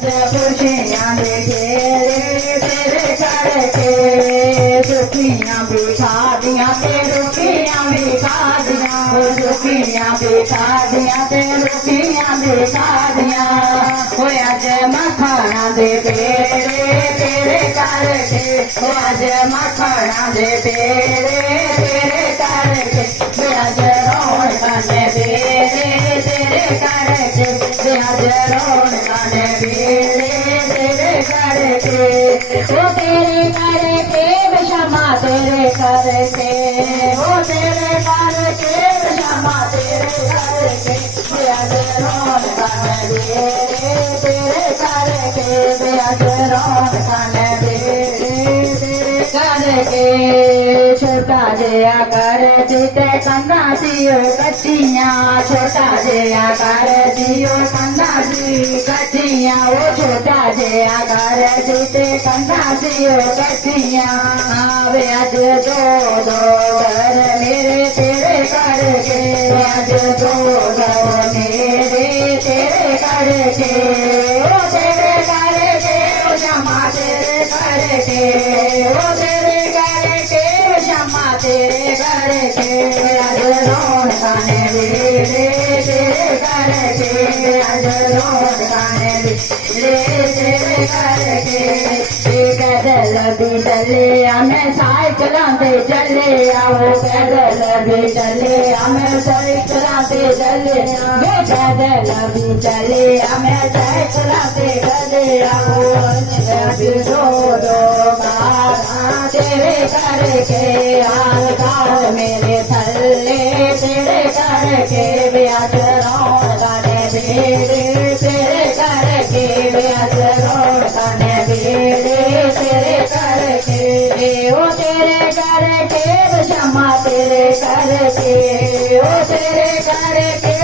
खुशियाँ देखे तेरे करके सुखियाँ भी खा दिया ते रुखियाँ भी खा दिया सुखियाँ भी खा दिया ते रुखियाँ भी खा दिया हो अज मखना दे तेरे करके हो अज मखना दे तेरे करके अज रौनक ने तेरे करके अज रौनक ने तेरे करके वो तेरे करके क्षमा तेरे करके वो तेरे करके क्षमा तेरे करके अज रौनक ने तेरे करके अज रौनक ने तेरे करके छोटा जया कर जीते कंधा सियो कच्चियां छोटा जया कर जियो कंधा सी कच्चियां वो छोटा जया कर जीते कंधा सियो कच्चियां आवे अज दो घर मेरे तेरे करके अज दो मेरे तेरे करके वो तेरे करके वो क्षमा तेरे करके वो तेरे करके क्षमा तेरे करके अज रौनक ने तेरे करके अज रौनक ने तेरे करके पैदल भी चले हमें साइकिल दे चले आओ पैदल भी चले हमें साइकिल दे चले पैदल भी चले हमें साइकिल दे चले आओ दो तेरे करके हाल काल मेरे थल्ले तेरे करके ब्याज रौनक ने तेरे करके ब्याज रौनक ने तेरे करके ओ तेरे करके क्षमा तेरे करके ओ तेरे करके